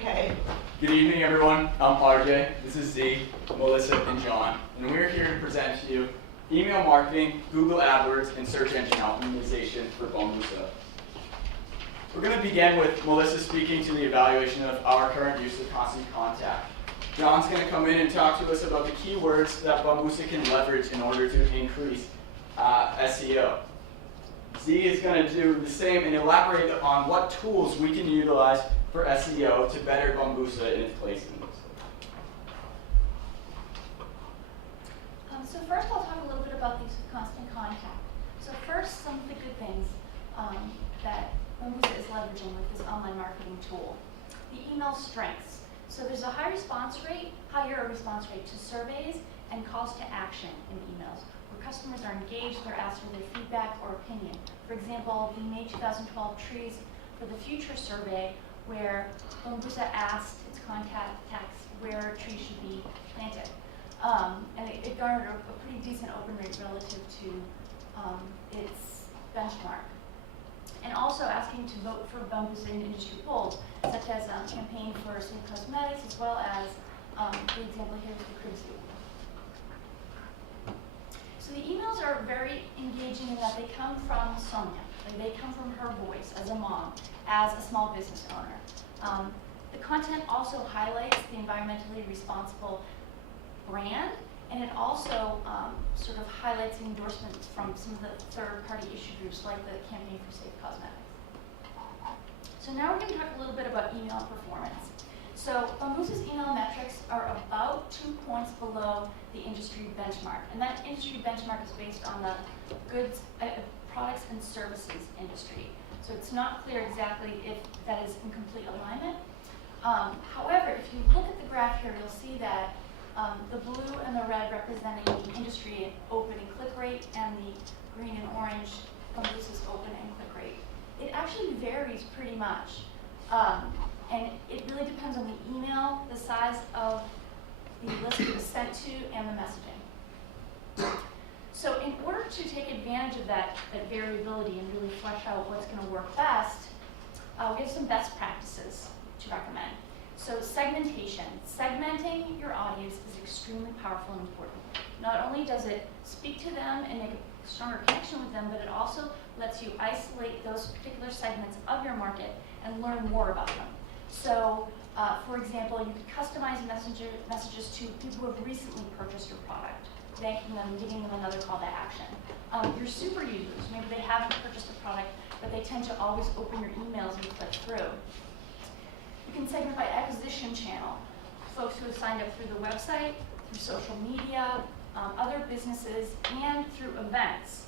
Okay. Good evening, everyone. I'm RJ. This is Z, Melissa, and John, and we're here to present to you email marketing, Google AdWords, and search engine optimization for Bambuser. We're going to begin with Melissa speaking to the evaluation of our current use of Constant Contact. John's going to come in and talk to us about the keywords that Bambuser can leverage in order to increase SEO. Z is going to do the same and elaborate on what tools we can utilize for SEO to better Bambuser in its placement. So first I'll talk a little bit about the use of Constant Contact. So first, some of the good things that Bambuser is leveraging with this online marketing tool. The email strengths. So there's a higher response rate to surveys and calls to action in emails, where customers are engaged, they're asked for their feedback or opinion. For example, the May 2012 Trees for the Future survey, where Bambuser asked its contacts where trees should be planted. And it garnered a pretty decent open rate relative to its benchmark. And also asking to vote for Bambuser in industry polls, such as a campaign for Safe Cosmetics, as well as the example here is the Cribsy. So the emails are very engaging in that they come from Sonia. They come from her voice as a mom, as a small business owner. The content also highlights the environmentally responsible brand, and it also sort of highlights the endorsements from some of the third-party issue groups like the Campaign for Safe Cosmetics. So now we're going to talk a little bit about email performance. So Bambuser's email metrics are about 2 points below the industry benchmark, and that industry benchmark is based on the goods, products and services industry. So it's not clear exactly if that is in complete alignment. However, if you look at the graph here, you'll see that the blue and the red representing the industry open and click rate, and the green and orange Bambuser's open and click rate. It actually varies pretty much. And it really depends on the email, the size of the list it was sent to, and the messaging. So in order to take advantage of that variability and really flesh out what's going to work best, we have some best practices to recommend. So segmentation. Segmenting your audience is extremely powerful and important. Not only does it speak to them and make a stronger connection with them, but it also lets you isolate those particular segments of your market and learn more about them. So, for example, you could customize messages to people who have recently purchased your product, thanking them, giving them another call to action. Your super users, maybe they haven't purchased the product, but they tend to always open your emails and click through. You can segment by acquisition channel, folks who have signed up through the website, through social media, other businesses, and through events.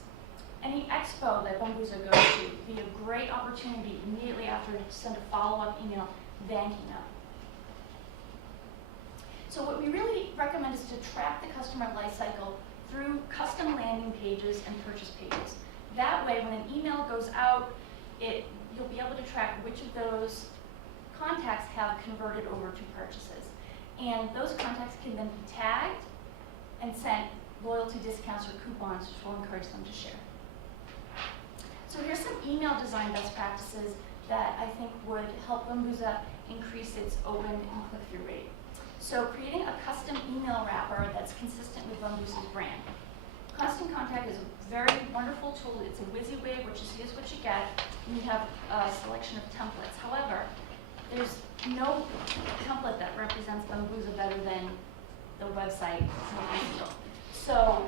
Any expo that Bambuser goes to would be a great opportunity immediately after to send a follow-up email thanking them. So what we really recommend is to track the customer lifecycle through custom landing pages and purchase pages. That way, when an email goes out, you'll be able to track which of those contacts have converted over to purchases. And those contacts can then be tagged and sent loyalty discounts or coupons, which will encourage them to share. So here's some email design best practices that I think would help Bambuser increase its open and click-through rate. So creating a custom email wrapper that's consistent with Bambuser's brand. Constant Contact is a very wonderful tool. It's a WYSIWYG, which is here's what you get, and you have a selection of templates. However, there's no template that represents Bambuser better than the website. So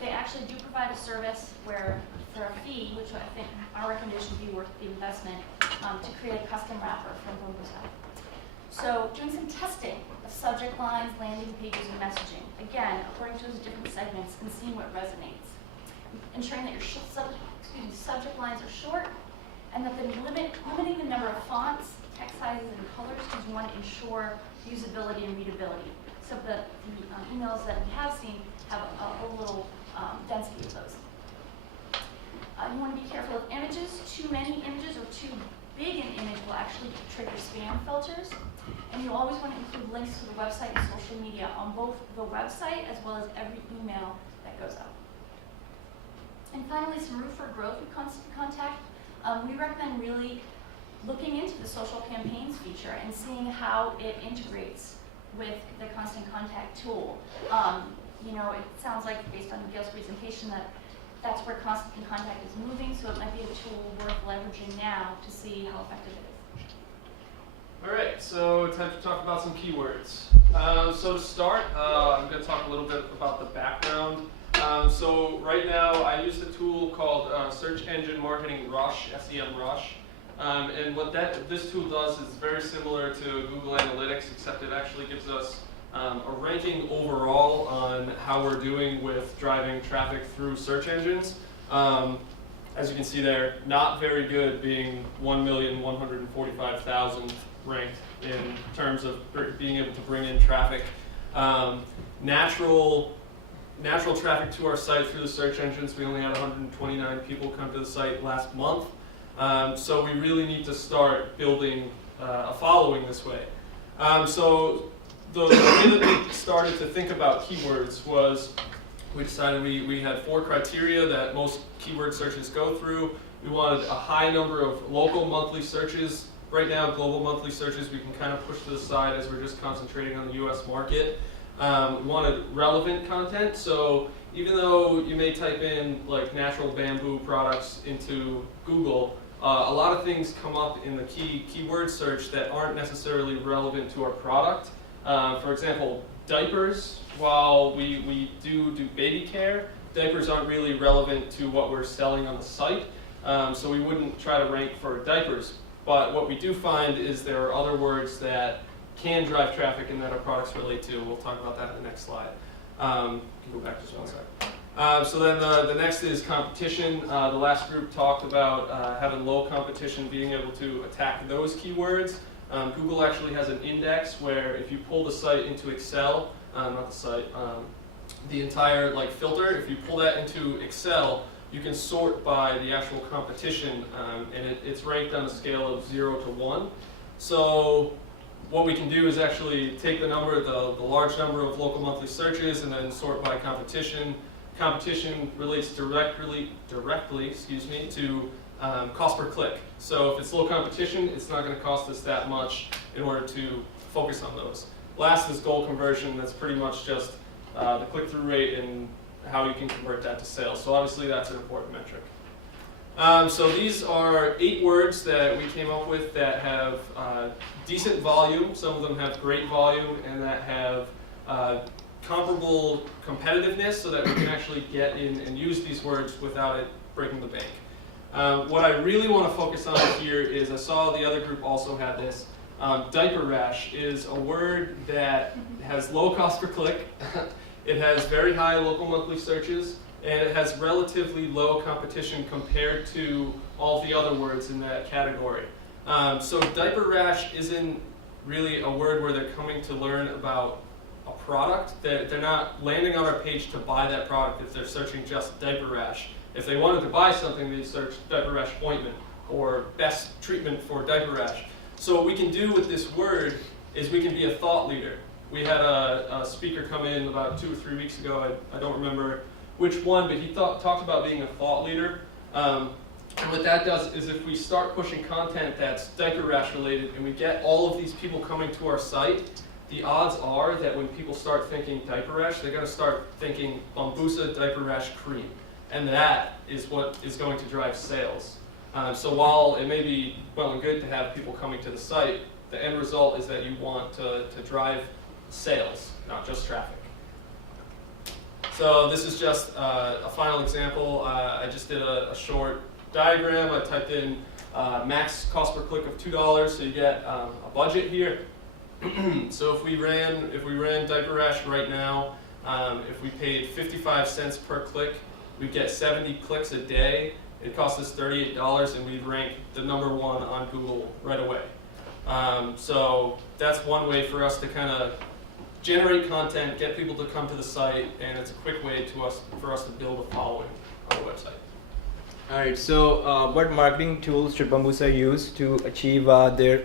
they actually do provide a service where, for a fee, which I think our recommendation would be worth the investment, to create a custom wrapper from Bambuser. So doing some testing of subject lines, landing pages, and messaging. Again, according to those different segments and seeing what resonates. Ensuring that your subject lines are short, and that limiting the number of fonts, text sizes, and colors is one to ensure usability and readability. So the emails that we have seen have a little density of those. You want to be careful of images. Too many images or too big an image will actually trigger spam filters. And you always want to include links to the website and social media on both the website as well as every email that goes out. And finally, some room for growth with Constant Contact. We recommend really looking into the social campaigns feature and seeing how it integrates with the constant contact tool. You know, it sounds like based on Gail's presentation that that's where constant contact is moving, so it might be a tool worth leveraging now to see how effective it is. All right, so time to talk about some keywords. So to start, I'm going to talk a little bit about the background. So right now, I use a tool called Search Engine Marketing Rush, SEMrush. And what this tool does is very similar to Google Analytics, except it actually gives us a ranking overall on how we're doing with driving traffic through search engines. As you can see there, not very good, being 1,145,000 ranked in terms of being able to bring in traffic. Natural traffic to our site through the search engines, we only had 129 people come to the site last month. So we really need to start building a following this way. So the way that we started to think about keywords was we decided we had 4 criteria that most keyword searches go through. We wanted a high number of local monthly searches. Right now, global monthly searches we can kind of push to the side as we're just concentrating on the US market. We wanted relevant content, so even though you may type in like natural bamboo products into Google, a lot of things come up in the keyword search that aren't necessarily relevant to our product. For example, diapers, while we do baby care, diapers aren't really relevant to what we're selling on the site, so we wouldn't try to rank for diapers. But what we do find is there are other words that can drive traffic and that our products relate to. We'll talk about that in the next slide. You can go back just one second. So then the next is competition. The last group talked about having low competition, being able to attack those keywords. Google actually has an index where if you pull the site into Excel, not the site, the entire filter, if you pull that into Excel, you can sort by the actual competition, and it's ranked on a scale of 0 to 1. So what we can do is actually take the large number of local monthly searches and then sort by competition. Competition relates directly to cost per click. So if it's low competition, it's not going to cost us that much in order to focus on those. Last is goal conversion. That's pretty much just the click-through rate and how you can convert that to sales. So obviously that's an important metric. So these are 8 words that we came up with that have decent volume. Some of them have great volume and that have comparable competitiveness so that we can actually get in and use these words without it breaking the bank. What I really want to focus on here is, I saw the other group also had this. Diaper rash is a word that has low cost per click. It has very high local monthly searches, and it has relatively low competition compared to all the other words in that category. So diaper rash isn't really a word where they're coming to learn about a product. They're not landing on our page to buy that product if they're searching just diaper rash. If they wanted to buy something, they'd search diaper rash ointment or best treatment for diaper rash. So what we can do with this word is we can be a thought leader. We had a speaker come in about 2 or 3 weeks ago, I don't remember which one, but he talked about being a thought leader. And what that does is if we start pushing content that's diaper rash related and we get all of these people coming to our site, the odds are that when people start thinking diaper rash, they're going to start thinking Bombusa diaper rash cream. And that is what is going to drive sales. So while it may be well and good to have people coming to the site, the end result is that you want to drive sales, not just traffic. So this is just a final example. I just did a short diagram. I typed in max cost per click of $2, so you get a budget here. So if we ran diaper rash right now, if we paid 55 cents per click, we'd get 70 clicks a day. It cost us $38, and we'd rank the #1 on Google right away. So that's one way for us to kind of generate content, get people to come to the site, and it's a quick way for us to build a following on the website. Alright, so what marketing tools should Bombusa use to achieve their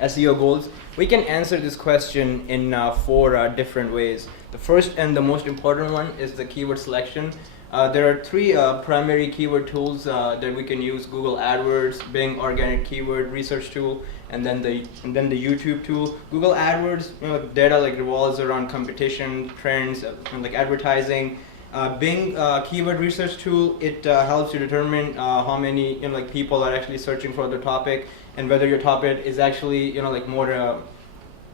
SEO goals? We can answer this question in 4 different ways. The first and the most important one is the keyword selection. There are three primary keyword tools that we can use: Google AdWords, Bing Organic Keyword Research Tool, and then the YouTube tool. Google AdWords, data like revolves around competition, trends, and like advertising. Bing Keyword Research Tool, it helps you determine how many like people are actually searching for the topic, and whether your topic is actually like more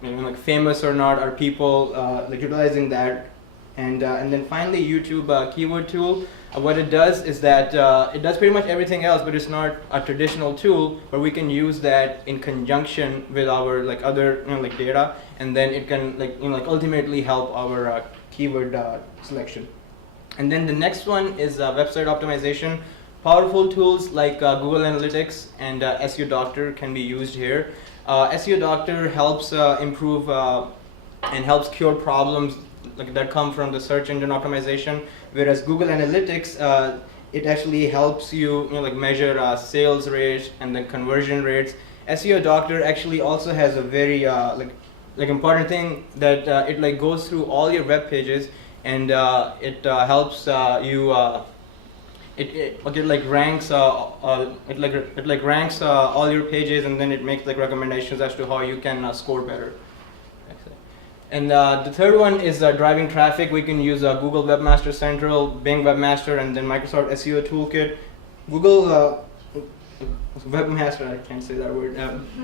like famous or not. Are people like utilizing that? And then finally, YouTube Keyword Tool. What it does is that it does pretty much everything else, but it's not a traditional tool. But we can use that in conjunction with our like other like data, and then it can like like ultimately help our keyword selection. And then the next one is website optimization. Powerful tools like Google Analytics and SEO Doctor can be used here. SEO Doctor helps improve and helps cure problems like that come from the search engine optimization, whereas Google Analytics it actually helps you, like measure sales rates and then conversion rates. SEO Doctor actually also has a very like important thing that it like goes through all your web pages, and it helps you it like ranks it like ranks all your pages, and then it makes like recommendations as to how you can score better. And the third one is driving traffic. We can use Google Webmaster Central, Bing Webmaster, and then Microsoft SEO Toolkit. Google Webmaster, I can't say that word.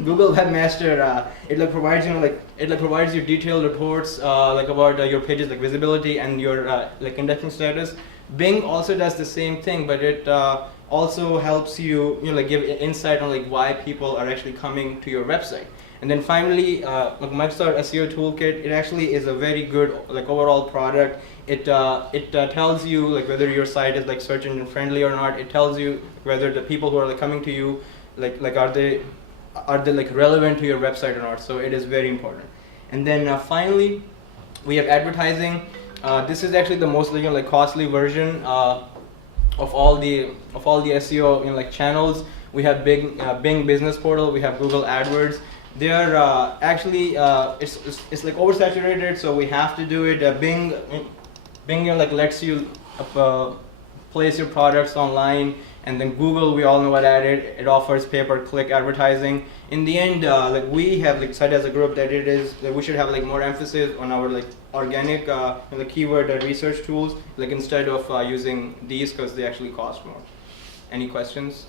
Google Webmaster, it like provides provides you detailed reports like about your pages like visibility and your like indexing status. Bing also does the same thing, but it also helps you like give insight on like why people are actually coming to your website. And then finally, like Microsoft SEO Toolkit, it actually is a very good like overall product. It tells you like whether your site is like search engine friendly or not. It tells you whether the people who are like coming to you like are they like relevant to your website or not. So it is very important. And then finally, we have advertising. This is actually the most like costly version of all the SEO like channels. We have Bing Business Portal. We have Google AdWords. They are actually it's like oversaturated, so we have to do it. Bing like lets you place your products online, and then Google, we all know what that is. It offers pay-per-click advertising. In the end, like we have like decided as a group that it is that we should have like more emphasis on our like organic the keyword research tools, like instead of using these because they actually cost more. Any questions?